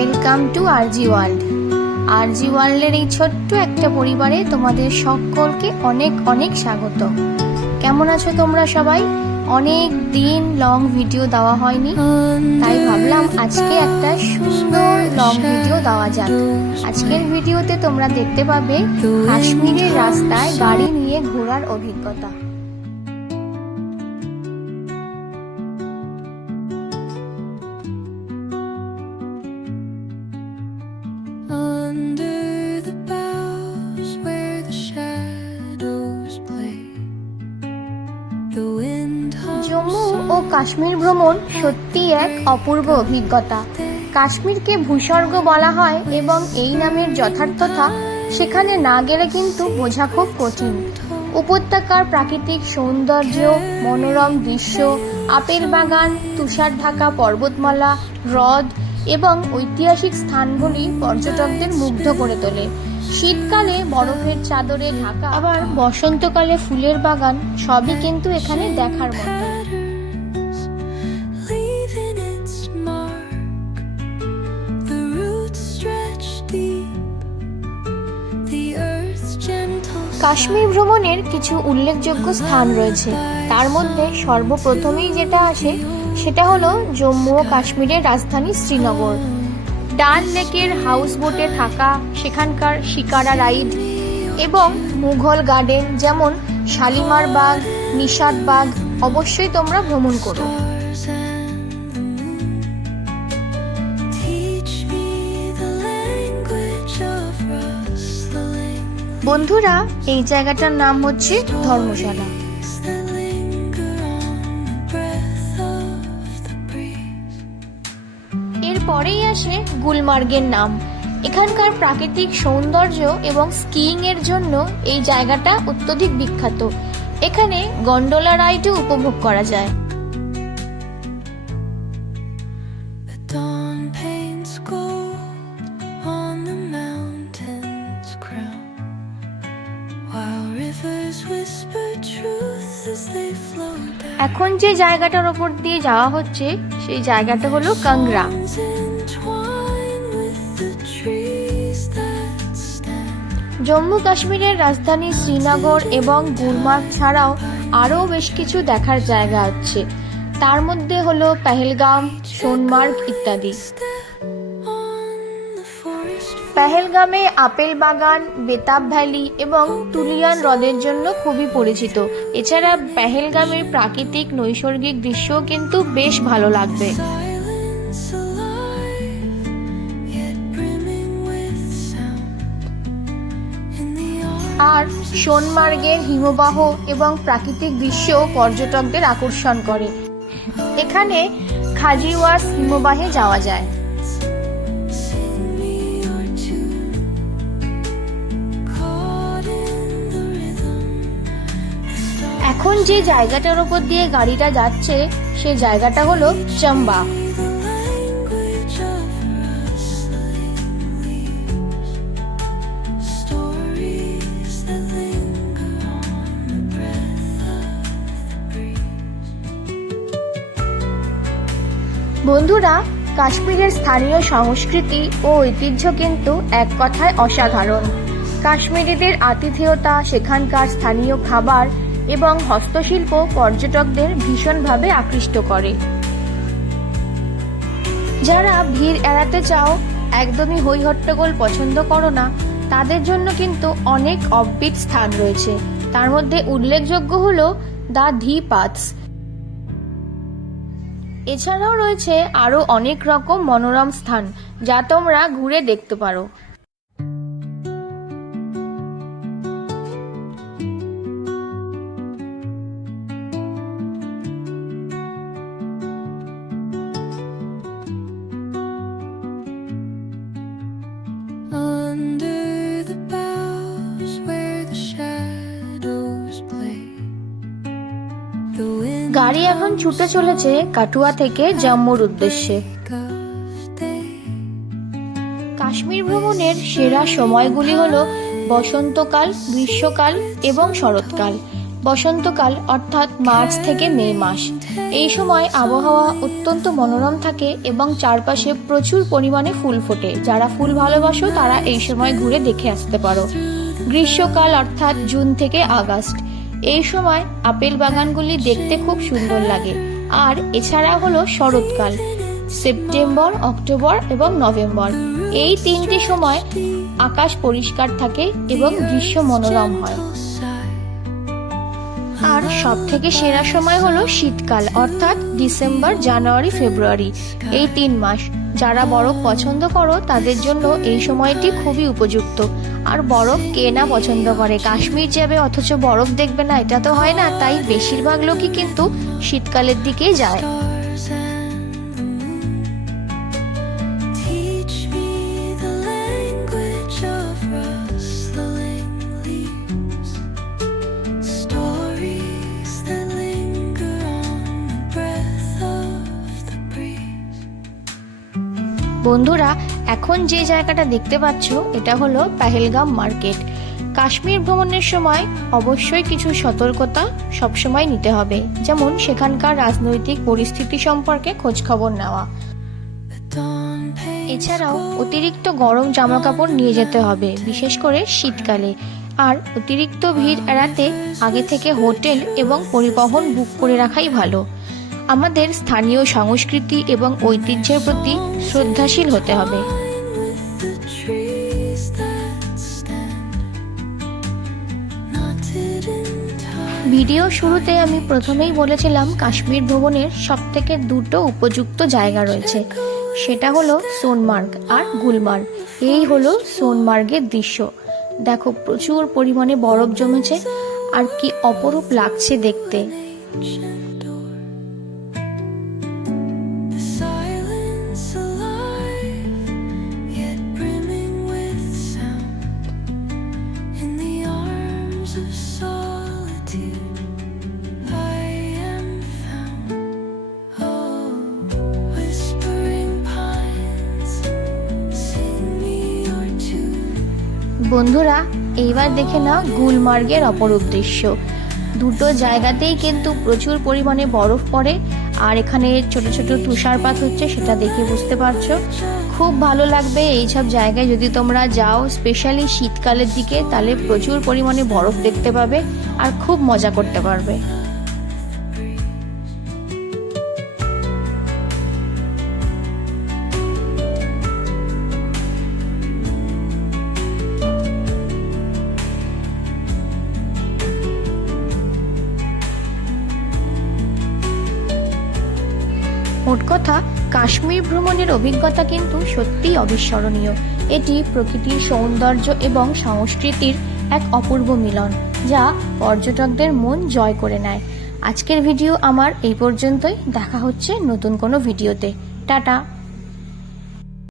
Welcome to RG world. আরজি ওয়ার্ল্ডের এই ছোট্ট একটা পরিবারে তোমাদের সকলকে অনেক অনেক স্বাগত। কেমন আছো তোমরা সবাই? অনেক দিন লং ভিডিও দেওয়া হয়নি, তাই ভাবলাম আজকে একটা সুন্দর লং ভিডিও দেওয়া যাক। আজকের ভিডিওতে তোমরা দেখতে পাবে কাশ্মীরের রাস্তায় গাড়ি নিয়ে ঘোরার অভিজ্ঞতা। কাশ্মীর ভ্রমণ সত্যি এক অপূর্ব অভিজ্ঞতা। কাশ্মীরকে ভূস্বর্গ বলা হয় এবং এই নামের যথার্থতা সেখানে না গেলে কিন্তু বোঝা খুব কঠিন। উপত্যকার প্রাকৃতিক সৌন্দর্য, মনোরম দৃশ্য, আপেল বাগান, তুষার ঢাকা পর্বতমালা, হ্রদ এবং ঐতিহাসিক স্থানগুলি পর্যটকদের মুগ্ধ করে তোলে। শীতকালে বরফের চাদরে ঢাকা, আবার বসন্তকালে ফুলের বাগান সবই কিন্তু এখানে দেখার মতো। কাশ্মীর ভ্রমণের কিছু উল্লেখযোগ্য স্থান রয়েছে। তার মধ্যে সর্বপ্রথমেই যেটা আসে, সেটা হলো জম্মু ও কাশ্মীরের রাজধানী শ্রীনগর। ডান লেকের হাউস বোটে থাকা সেখানকার শিকারা রাইড এবং মুঘল গার্ডেন যেমন শালিমার বাগ, নিষাদ বাগ, অবশ্যই তোমরা ভ্রমণ করো। বন্ধুরা, এই জায়গাটার নাম হচ্ছে ধর্মশালা. এরপরেই আসে গুলমার্গের নাম। এখানকার প্রাকৃতিক সৌন্দর্য এবং স্কিইং এর জন্য এই জায়গাটা অত্যধিক বিখ্যাত। এখানে গন্ডোলা রাইডও উপভোগ করা যায়। এখন যে জায়গাটার ওপর দিয়ে যাওয়া হচ্ছে, সেই জায়গাটা হলো কাংরা. জম্মু কাশ্মীরের রাজধানী শ্রীনগর এবং গুলমার্গ ছাড়াও আরও বেশ কিছু দেখার জায়গা আছে তার মধ্যে হলো পেহেলগাম, সোনমার্গ ইত্যাদি পেহেলগামে আপেল বাগান বেতাব ভ্যালি এবং তুলিয়ান হ্রদের জন্য খুবই পরিচিত। এছাড়া পেহেলগামের প্রাকৃতিক নৈসর্গিক দৃশ্যও কিন্তু বেশ ভালো লাগবে। আর সোনমার্গের হিমবাহ এবং প্রাকৃতিক দৃশ্যও পর্যটকদের আকর্ষণ করে। এখানে খাজিওয়াস হিমবাহে যাওয়া যায়। এখন যে জায়গাটার ওপর দিয়ে গাড়িটা যাচ্ছে, সে জায়গাটা হলো চম্বা. বন্ধুরা, কাশ্মীরের স্থানীয় সংস্কৃতি ও ঐতিহ্য কিন্তু এক কথায় অসাধারণ কাশ্মীরিদের আতিথেয়তা, সেখানকার স্থানীয় খাবার এবং হস্তশিল্প পর্যটকদের ভীষণভাবে আকৃষ্ট করে। যারা ভিড় এড়াতে চাও, একদমই হই হট্টগোল পছন্দ করো না। তাদের জন্য কিন্তু অনেক অববিট স্থান রয়েছে। তার মধ্যে উল্লেখযোগ্য হল দ্য ধি পাথস। এছাড়াও রয়েছে আরও অনেক রকম মনোরম স্থান, যা তোমরা ঘুরে দেখতে পারো। গাড়ি এখন ছুটে চলেছে কাটুয়া থেকে জম্মুর উদ্দেশ্যে। কাশ্মীর ভ্রমণের সেরা সময়গুলি হল বসন্তকাল, গ্রীষ্মকাল এবং শরৎকাল। বসন্তকাল অর্থাৎ মার্চ থেকে মে মাস। এই সময় আবহাওয়া অত্যন্ত মনোরম থাকে এবং চারপাশে প্রচুর পরিমাণে ফুল ফোটে। যারা ফুল ভালোবাসো তারা এই সময় ঘুরে দেখে আসতে পারো। গ্রীষ্মকাল অর্থাৎ জুন থেকে আগস্ট। এই সময় আপেল বাগানগুলি দেখতে খুব সুন্দর লাগে। আর এছাড়া হলো শরৎকাল, সেপ্টেম্বর, অক্টোবর এবং নভেম্বর। এই তিনটি সময় আকাশ পরিষ্কার থাকে এবং দৃশ্য মনোরম হয়। আর সব থেকে সেরা সময় হলো শীতকাল, অর্থাৎ ডিসেম্বর, জানুয়ারি, ফেব্রুয়ারি। এই তিন মাস যারা বরফ পছন্দ করো, তাদের জন্য এই সময়টি খুবই উপযুক্ত। আর বরফ কে না পছন্দ করে? কাশ্মীর যাবে, অথচ বরফ দেখবে না, এটা তো হয় না। তাই বেশিরভাগ লোকই কিন্তু শীতকালের দিকেই যায়। বন্ধুরা, এখন যে জায়গাটা দেখতে পাচ্ছ, এটা হলো পেহেলগাম মার্কেট। কাশ্মীর ভ্রমণের সময় অবশ্যই কিছু সতর্কতা সবসময় নিতে হবে, যেমন সেখানকার রাজনৈতিক পরিস্থিতি সম্পর্কে খোঁজখবর নেওয়া। এছাড়াও অতিরিক্ত গরম জামা কাপড় নিয়ে যেতে হবে, বিশেষ করে শীতকালে। আর অতিরিক্ত ভিড় এড়াতে আগে থেকে হোটেল এবং পরিবহন বুক করে রাখাই ভালো। আমাদের স্থানীয় সংস্কৃতি এবং ঐতিহ্যের প্রতি শ্রদ্ধাশীল হতে হবে. ভিডিও শুরুতে আমি প্রথমেই বলেছিলাম কাশ্মীর ভ্রমণের সব থেকে দুটো উপযুক্ত জায়গা রয়েছে। সেটা হলো সোনমার্গ আর গুলমার্গ। এই হলো সোনমার্গের দৃশ্য। দেখো, প্রচুর পরিমাণে বরফ জমেছে। আর কি অপরূপ লাগছে দেখতে। বন্ধুরা, এইবার দেখে নাও গুলমার্গের অপরূপ দৃশ্য দুটো জায়গাতেই কিন্তু প্রচুর পরিমাণে বরফ পড়ে, আর এখানে ছোট ছোট তুষারপাত হচ্ছে, সেটা দেখে বুঝতে পারছ। খুব ভালো লাগবে এইসব জায়গায়। যদি তোমরা যাও স্পেশালি শীতকালের দিকে, তাহলে প্রচুর পরিমাণে বরফ দেখতে পাবে, আর খুব মজা করতে পারবে। কাশ্মীর ভ্রমণের অভিজ্ঞতা কিন্তু সত্যিই অবিস্মরণীয়। এটি প্রকৃতির সৌন্দর্য এবং সংস্কৃতির এক অপূর্ব মিলন, যা পর্যটকদের মন জয় করে নেয়। আজকের ভিডিও আমার এই পর্যন্তই। দেখা হচ্ছে নতুন কোনো ভিডিওতে। টাটা!